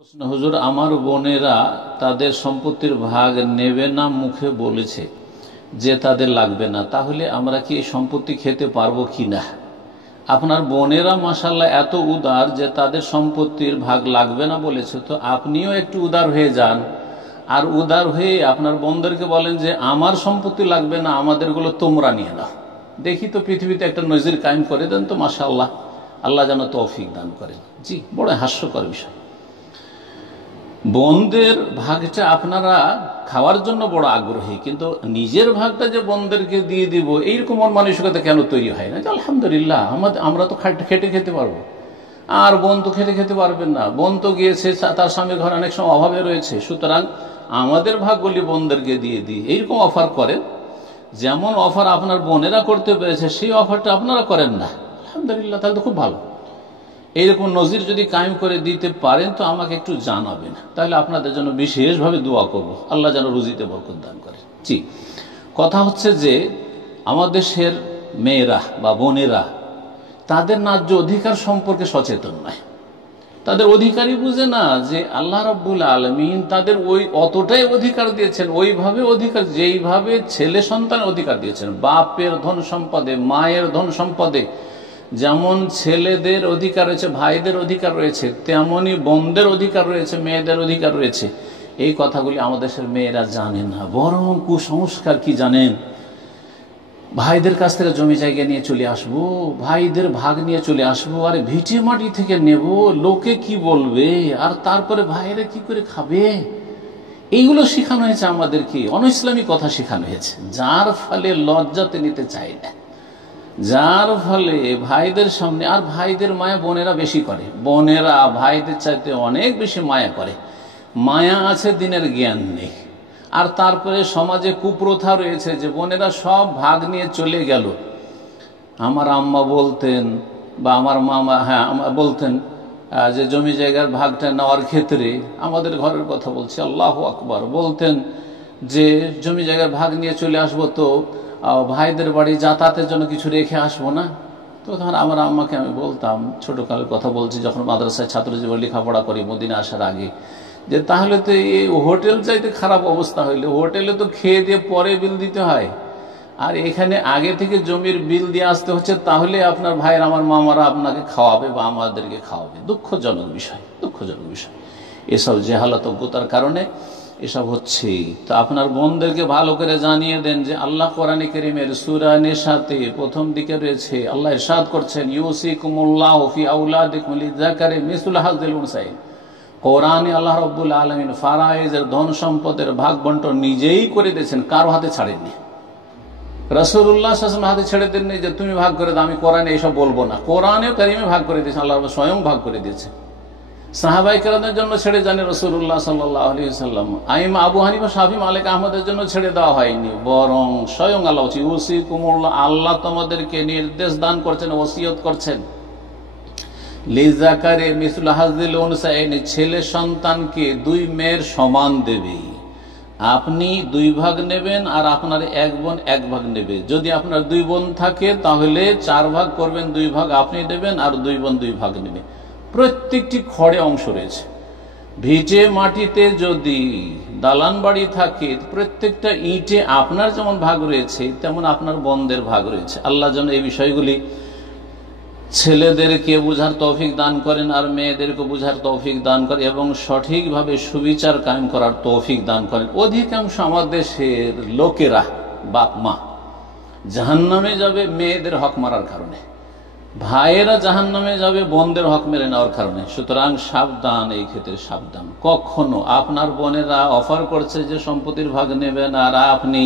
প্রশ্ন, হুজুর, আমার বোনেরা তাদের সম্পত্তির ভাগ নেবে না, মুখে বলেছে যে তাদের লাগবে না, তাহলে আমরা কি এই সম্পত্তি খেতে পারবো কি না? আপনার বোনেরা মাশাআল্লাহ এত উদার যে তাদের সম্পত্তির ভাগ লাগবে না বলেছে, তো আপনিও একটু উদার হয়ে যান, আর উদার হয়ে আপনার বোনদেরকে বলেন যে আমার সম্পত্তি লাগবে না, আমাদেরগুলো তোমরা নিয়ে নাও। দেখি তো পৃথিবীতে একটা নজির কায়েম করে দেন তো, মাশাআল্লাহ, আল্লাহ যেন তৌফিক দান করেন। জি, বড় হাস্যকর বিষয়। বোনদের ভাগটা আপনারা খাওয়ার জন্য বড় আগ্রহী, কিন্তু নিজের ভাগটা যে বোনদেরকে দিয়ে দিব এইরকম মন মানসিকতা কেন তৈরি হয় না? যে আলহামদুলিল্লাহ আমরা তো খেটে খেতে পারবো, আর বোন তো খেটে খেতে পারবেন না, বোন তো গিয়েছে, তার স্বামীর ঘরে অনেক সময় অভাবে রয়েছে, সুতরাং আমাদের ভাগগুলি বোনদেরকে দিয়ে দিই, এইরকম অফার করেন। যেমন অফার আপনার বোনেরা করতে পেরেছে সেই অফারটা আপনারা করেন না, আলহামদুলিল্লাহ, তাহলে তো খুব ভালো। এইরকম নজির যদি কায়েম করে দিতে পারেন তো আমাকে একটু জানাবেন, তাহলে আপনাদের জন্য বিশেষভাবে দোয়া করব, আল্লাহ যেন রুজিতে বরকত দান করেন। জি, কথা হচ্ছে যে আমাদের দেশের মেয়েরা বা বোনেরা তাদের ন্যায্য অধিকার সম্পর্কে সচেতন নয়, তাদের অধিকারই বুঝে না যে আল্লাহ রাব্বুল আলামিন তাদের ওই অতটাই অধিকার দিয়েছেন, ওইভাবে অধিকার যেইভাবে ছেলে সন্তান অধিকার দিয়েছেন। বাপের ধন সম্পদে, মায়ের ধন সম্পদে যেমন ছেলেদের অধিকার রয়েছে, ভাইদের অধিকার রয়েছে, তেমনি বোনদের অধিকার রয়েছে, মেয়েদের অধিকার রয়েছে। এই কথাগুলি আমাদের দেশের মেয়েরা জানে না, বরং কুসংস্কার কি জানেন, ভাইদের কাছ থেকে জমি জায়গা নিয়ে চলে আসবো, ভাইদের ভাগ নিয়ে চলে আসবো, আর ভিটে মাটি থেকে নেব, লোকে কি বলবে, আর তারপরে ভাইরা কি করে খাবে, এইগুলো শেখানো হয়েছে আমাদেরকে, অনইসলামী কথা শেখানো হয়েছে, যার ফলে লজ্জাতে নিতে চাই না, যার ফলে ভাইদের সামনে, আর ভাইদের মায়া বোনেরা বেশি করে, বোনেরা ভাইদের চাইতে অনেক বেশি মায়া করে, মায়া আছে, দিনের জ্ঞান নেই। আর তারপরে সমাজে কুপ্রথা রয়েছে যে বোনেরা সব ভাগ নিয়ে চলে গেল। আমার আম্মা বলতেন বা আমার মামা বলতেন যে জমি জায়গার ভাগটা নেওয়ার ক্ষেত্রে, আমাদের ঘরের কথা বলছি, আল্লাহু আকবার, বলতেন যে জমি জায়গার ভাগ নিয়ে চলে আসবো তো ভাইদের বাড়ি যাতায়াতের জন্য কিছু রেখে আসবো না। তো তখন আমার আম্মাকে আমি বলতাম, ছোটকালের কথা বলছি, যখন মাদ্রাসায় ছাত্র জীবন লেখাপড়া করি মদিনা আসার আগে, যে তাহলে তো এই হোটেল চাইতে খারাপ অবস্থা হইলে, হোটেলে তো খেয়ে দিয়ে পরে বিল দিতে হয়, আর এখানে আগে থেকে জমির বিল দিয়ে আসতে হচ্ছে, তাহলে আপনার ভাইয়ের, আমার মামারা আপনাকে খাওয়াবে বা আমাদেরকে খাওয়াবে। দুঃখজনক বিষয়, দুঃখজনক বিষয়। এসব জেহালতজ্ঞতার কারণে এসব হচ্ছে। তো আপনার বোনদেরকে ভালো করে জানিয়ে দেন যে আল্লাহ কোরআনে কারীমের সূরা নিসাতে প্রথম দিকে রয়েছে, আল্লাহ ইরশাদ করছেন, ইউসিকুমুল্লাহু ফি আওলাদিকুম লিযাকারি মিসলু হাযিল উনসায়াইন। কোরআনে আল্লাহ রাব্বুল আলামিন ফারায়েজের, ধন সম্পদের ভাগ বন্টন নিজেই করে দিয়েছেন, কারো হাতে ছাড়েননি। রাসূলুল্লাহ সাল্লাল্লাহু আলাইহি ওয়াসাল্লাম হাতে ছেড়ে দেননি যে তুমি ভাগ করে দাও, আমি কোরআনে এইসব বলবো না। কোরআনে কারীমে ভাগ করে দিয়েছেন, আল্লাহ স্বয়ং ভাগ করে দিয়েছেন। সাহাবায়ে কেরামদের জন্য ছেড়ে যাননি রাসূলুল্লাহ সাল্লাল্লাহু আলাইহি ওয়াসাল্লাম। আইমা আবু হানিফা, শাফি, মালিক, আহমদের জন্য ছেড়ে দেওয়া হয়নি, বরং স্বয়ং আল্লাহ বলছেন, ইউসিকুমুল্লাহ, আল্লাহ তোমাদেরকে নির্দেশ দান করছেন, ওসিয়ত করছেন, লিযাকারি মিসলু হাযিল উনসায়াইন, ছেলে সন্তানকে দুই মেয়ের সমান দেবে। আপনি 2 ভাগ নেবেন আর আপনার এক বোন 1 ভাগ নেবে। যদি আপনার 2 বোন থাকে তাহলে 4 ভাগ করবেন, 2 ভাগ আপনি দেবেন আর 2 বোন 2 ভাগ নেবে। প্রত্যেকটি খড়ে অংশ রয়েছে। ভিটে মাটিতে যদি দালান বাড়ি থাকে, প্রত্যেকটা ইটে আপনার যেমন ভাগ রয়েছে তেমন আপনার বোনদের ভাগ রয়েছে। আল্লাহ যেন এই বিষয়গুলি ছেলেদেরকে বুঝার তৌফিক দান করেন আর মেয়েদেরকে বুঝার তৌফিক দান করেন এবং সঠিকভাবে সুবিচার কায়েম করার তৌফিক দান করেন। অধিকাংশ আমাদের দেশের লোকেরা, বাপ মা, জাহান্নামে যাবে মেয়েদের হক মারার কারণে, ভাইয়েরা জাহান্নামে যাবে বোনদের হক মেরে নেওয়ার কারণে। সুতরাং সাবধান, এই ক্ষেত্রে সাবধান। কখনো আপনার বোনেরা অফার করছে যে সম্পত্তির ভাগ নেবেন আর আপনি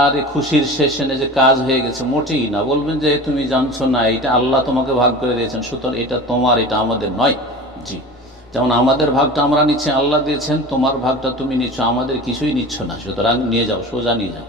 আর খুশির শেষে যে কাজ হয়ে গেছে, মোটেই না। বলবেন যে তুমি জানছো না, এটা আল্লাহ তোমাকে ভাগ করে দিয়েছেন, সুতরাং এটা তোমার, এটা আমাদের নয়। জি, যেমন আমাদের ভাগটা আমরা নিচ্ছি, আল্লাহ দিয়েছেন, তোমার ভাগটা তুমি নিচ্ছ, আমাদের কিছুই নিচ্ছ না, সুতরাং নিয়ে যাও, সোজা নিয়ে যাও।